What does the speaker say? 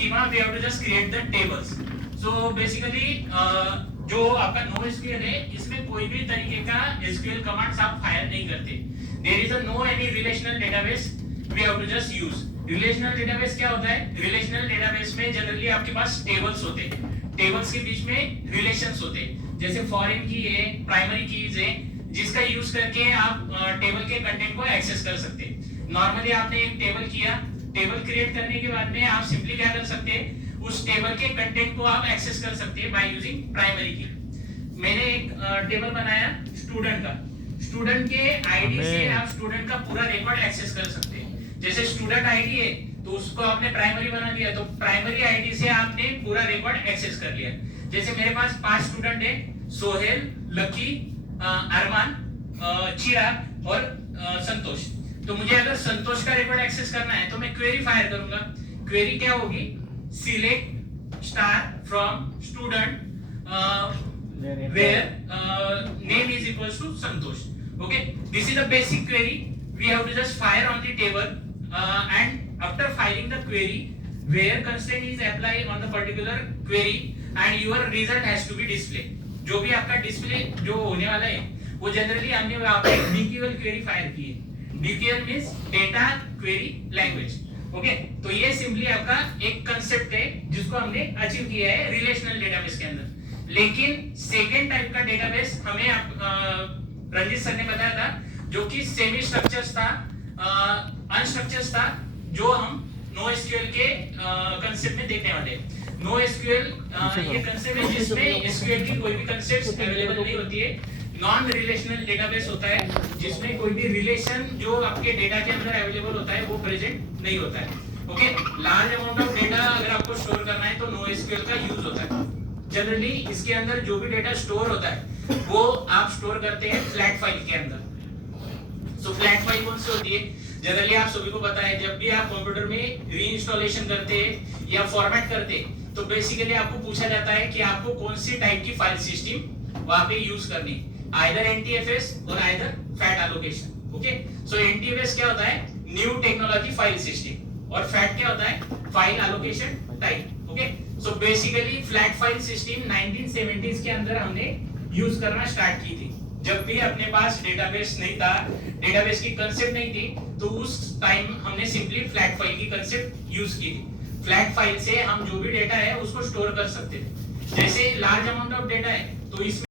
schema we have to just create the tables. So basically जो आपका no SQL है इसमें कोई भी तरीके का एसक्यूएल कमांड्स आप फायर नहीं करते. There is a no any relational database we have to just use. Relational database क्या होता है? रिलेशनल डेटाबेस में जनरली आपके पास टेबल्स होते हैं. टेबल्स के बीच में रिलेशंस होते हैं, जैसे फॉरेन की है, प्राइमरी कीज है, जिसका यूज करके आप टेबल के कंटेंट को एक्सेस कर सकते हैं. नॉर्मली आपने एक टेबल किया, टेबल क्रिएट करने के बाद में आप सिंपली क्या कर सकते हैं, उस टेबल के कंटेंट को आप एक्सेस कर सकते हैं बाय यूजिंग प्राइमरी की. मैंने एक टेबल बनाया स्टूडेंट का. स्टूडेंट के आईडी से आप स्टूडेंट का पूरा रिकॉर्ड एक्सेस कर सकते हैं. जैसे स्टूडेंट आईडी है तो उसको आपने प्राइमरी बना दिया, तो प्राइमरी आईडी से आपने पूरा रिकॉर्ड एक्सेस कर लिया. जैसे मेरे पास 5 स्टूडेंट है, सोहेल, लकी, अरमान, चिराग और संतोष. तो मुझे अगर संतोष का रिकॉर्ड एक्सेस करना है तो मैं क्वेरी फायर करूंगा. क्वेरी क्या होगी? Select star from student where name is equals to Santosh. Okay, this is the basic query. We have to just fire on the table and after firing the query, where constraint is applied on the particular query and your result has to be displayed. जो भी आपका display जो होने वाला है वो generally हमने वहाँ पे DQL query फायर की है. DQL means data query language. Okay, तो ये सिंपली आपका एक कंसेप्ट है जिसको हमने अचीव किया है रिलेशनल डेटाबेस के अंदर. लेकिन सेकेंड टाइप का डेटाबेस हमें रंजित सर ने बताया था, जो कि सेमी स्ट्रक्चर्स था, अनस्ट्रक्चर्स था, जो हम नो एसक्यूएल के कंसेप्ट में देखने वाले हैं. नो एसक्यूएल ये कंसेप्ट है जिसमें एसक्यूएल की कोई भी कंसेप्ट्स अवेलेबल नहीं होती है. नॉन रिलेशनल डेटाबेस होता है जिसमें कोई भी रिलेशन जो आपके डेटा के अंदर अवेलेबल होता है वो प्रेजेंट नहीं होता है. Okay, large amount of data अगर आपको स्टोर करना है तो नो एसक्यूएल का यूज होता है. जनरली इसके अंदर जो भी डेटा स्टोर होता है वो आप स्टोर करते हैं फ्लैट फाइल के अंदर. सो फ्लैट फाइल कौन सी होती है? जनरली आप सभी को पता है, जब भी आप कंप्यूटर में रीइंस्टॉलेशन करते हैं या फॉर्मेट करते हैं तो बेसिकली आपको पूछा जाता है कि आपको कौन सी टाइप की फाइल सिस्टम वहां पे यूज करनी है, आइदर एनटीएफएस और आइदर फैट एलोकेशन. ओके, सो एनटीएफएस क्या होता है? न्यू टेक्नोलॉजी फाइल सिस्टम, और फैट क्या होता है? File allocation type. Okay, so basically flat file system 1970s के अंदर हमने यूज करना स्टार्ट की थी. जब भी अपने पास डेटाबेस नहीं था, डेटाबेस की कंसेप्ट नहीं थी, तो उस टाइम हमने सिंपली फ्लैट फाइल की कंसेप्ट यूज की थी. फ्लैट फाइल से हम जो भी डेटा है उसको स्टोर कर सकते थे. जैसे लार्ज अमाउंट ऑफ डेटा है तो इसमें